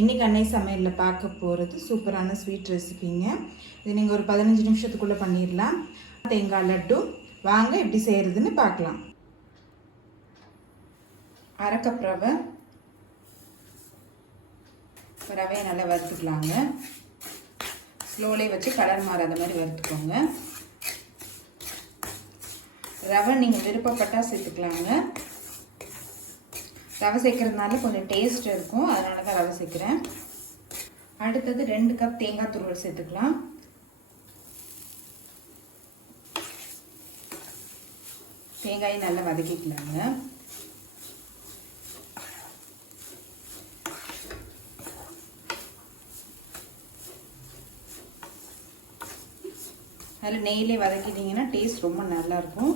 இன்றைக்கி அன்னை சமையலில் பார்க்க போகிறது சூப்பரான ஸ்வீட் ரெசிபிங்க. இது நீங்கள் ஒரு 15 நிமிஷத்துக்குள்ளே பண்ணிடலாம். தேங்காய் லட்டு வாங்க எப்படி செய்கிறதுன்னு பார்க்கலாம். அரை கப் ரவையை நல்லா வறுத்துக்கலாங்க. ஸ்லோலே வச்சு கலர் மாறாத மாதிரி வறுத்துக்கோங்க. ரவை நீங்கள் விருப்பப்பட்டால் சேர்த்துக்கலாங்க. ரவை சேர்க்கறதுனால கொஞ்சம் டேஸ்ட் இருக்கும், அதனால தான் ரவை சேர்க்குறேன். அடுத்தது 2 கப் தேங்காய் துருவல் சேர்த்துக்கலாம். தேங்காயை நல்லா வதக்கிக்கலாங்க. அதில் நெய்யிலே வதக்கிட்டிங்கன்னா டேஸ்ட் ரொம்ப நல்லாயிருக்கும்.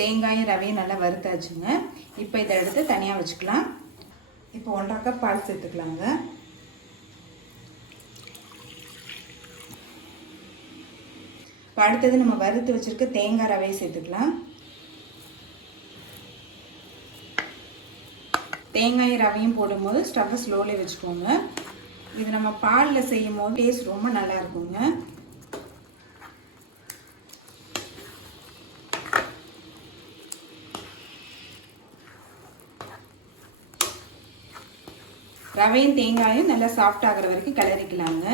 தேங்காயும் ரவையும் நல்லா வறுத்தாச்சுங்க. இப்போ இதை எடுத்து தனியாக வச்சுக்கலாம். இப்போ 1/2 கப் பால் சேர்த்துக்கலாங்க. இப்போ அடுத்தது நம்ம வறுத்து வச்சுருக்க தேங்காய் ரவையை சேர்த்துக்கலாம். தேங்காயும் ரவையும் போடும்போது ஸ்டவ்வை ஸ்லோலே வச்சுக்கோங்க. இது நம்ம பாலில் செய்யும் போது டேஸ்ட் ரொம்ப நல்லா இருக்குங்க. ரவையும் தேங்காயும் நல்லா சாஃப்ட் ஆகிற வரைக்கும் கிளறிக்கலாங்க.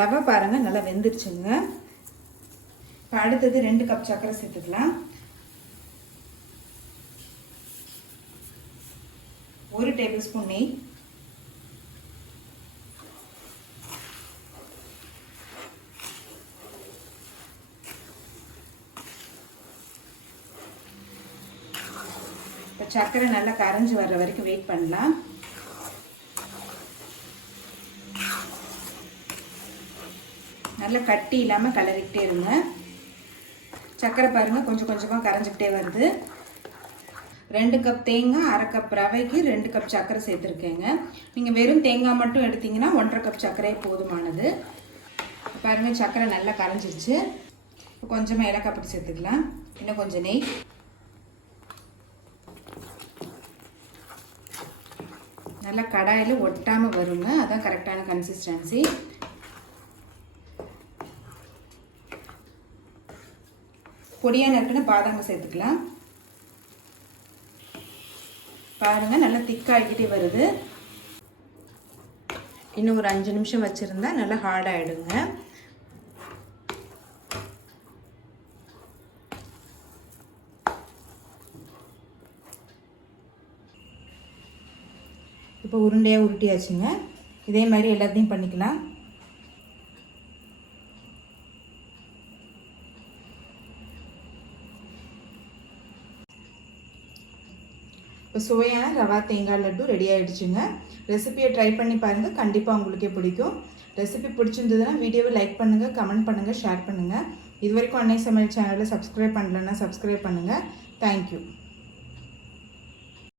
ரவை பாருங்க நல்லா வெந்துருச்சுங்க. இப்போ அடுத்தது 2 கப் சர்க்கரை சேர்த்துக்கலாம். 1 டேபிள் ஸ்பூன் நெய், இப்போ சர்க்கரை நல்லா கரைஞ்சி வர்ற வரைக்கும் வெயிட் பண்ணலாம். நல்லா கட்டி இல்லாமல் கலரிக்கிட்டே இருங்க. சர்க்கரை பாருங்கள் கொஞ்சம் கொஞ்சமாக கரைஞ்சிக்கிட்டே வருது. 2 கப் தேங்காய், அரை கப் ரவைக்கு 2 கப் சர்க்கரை சேர்த்துருக்கேங்க. நீங்கள் வெறும் தேங்காய் மட்டும் எடுத்திங்கன்னா 1/2 கப் சர்க்கரை போதுமானது. பாருங்கள் சர்க்கரை நல்லா கரைஞ்சிருச்சு. கொஞ்சமாக ஏலக்காய் பொடி சேர்த்துக்கலாம். இன்னும் கொஞ்சம் நெய், நல்லா கடாயில் ஒட்டாமல் வருங்க. அதான் கரெக்டான கன்சிஸ்டன்சி. பொடியாக நறுக்குன்னு பாதாம் சேர்த்துக்கலாம். பாருங்க நல்லா திக்காகிட்டே வருது. இன்னும் ஒரு 5 நிமிஷம் வச்சுருந்தா நல்லா ஹார்ட் ஆகிடுங்க. இப்போ உருண்டையாக உருட்டியாச்சுங்க. இதே மாதிரி எல்லாத்தையும் பண்ணிக்கலாம். இப்போ சுவையான ரவா தேங்காய் லட்டு ரெடி ஆகிடுச்சுங்க. ரெசிபியை ட்ரை பண்ணி பாருங்கள், கண்டிப்பாக உங்களுக்கே பிடிக்கும். ரெசிபி பிடிச்சிருந்ததுன்னா வீடியோவை லைக் பண்ணுங்கள், கமெண்ட் பண்ணுங்கள், ஷேர் பண்ணுங்கள். இது வரைக்கும் அன்னை சமையல் சேனலை சப்ஸ்கிரைப் பண்ணலன்னா சப்ஸ்கிரைப் பண்ணுங்கள். தேங்க்யூ.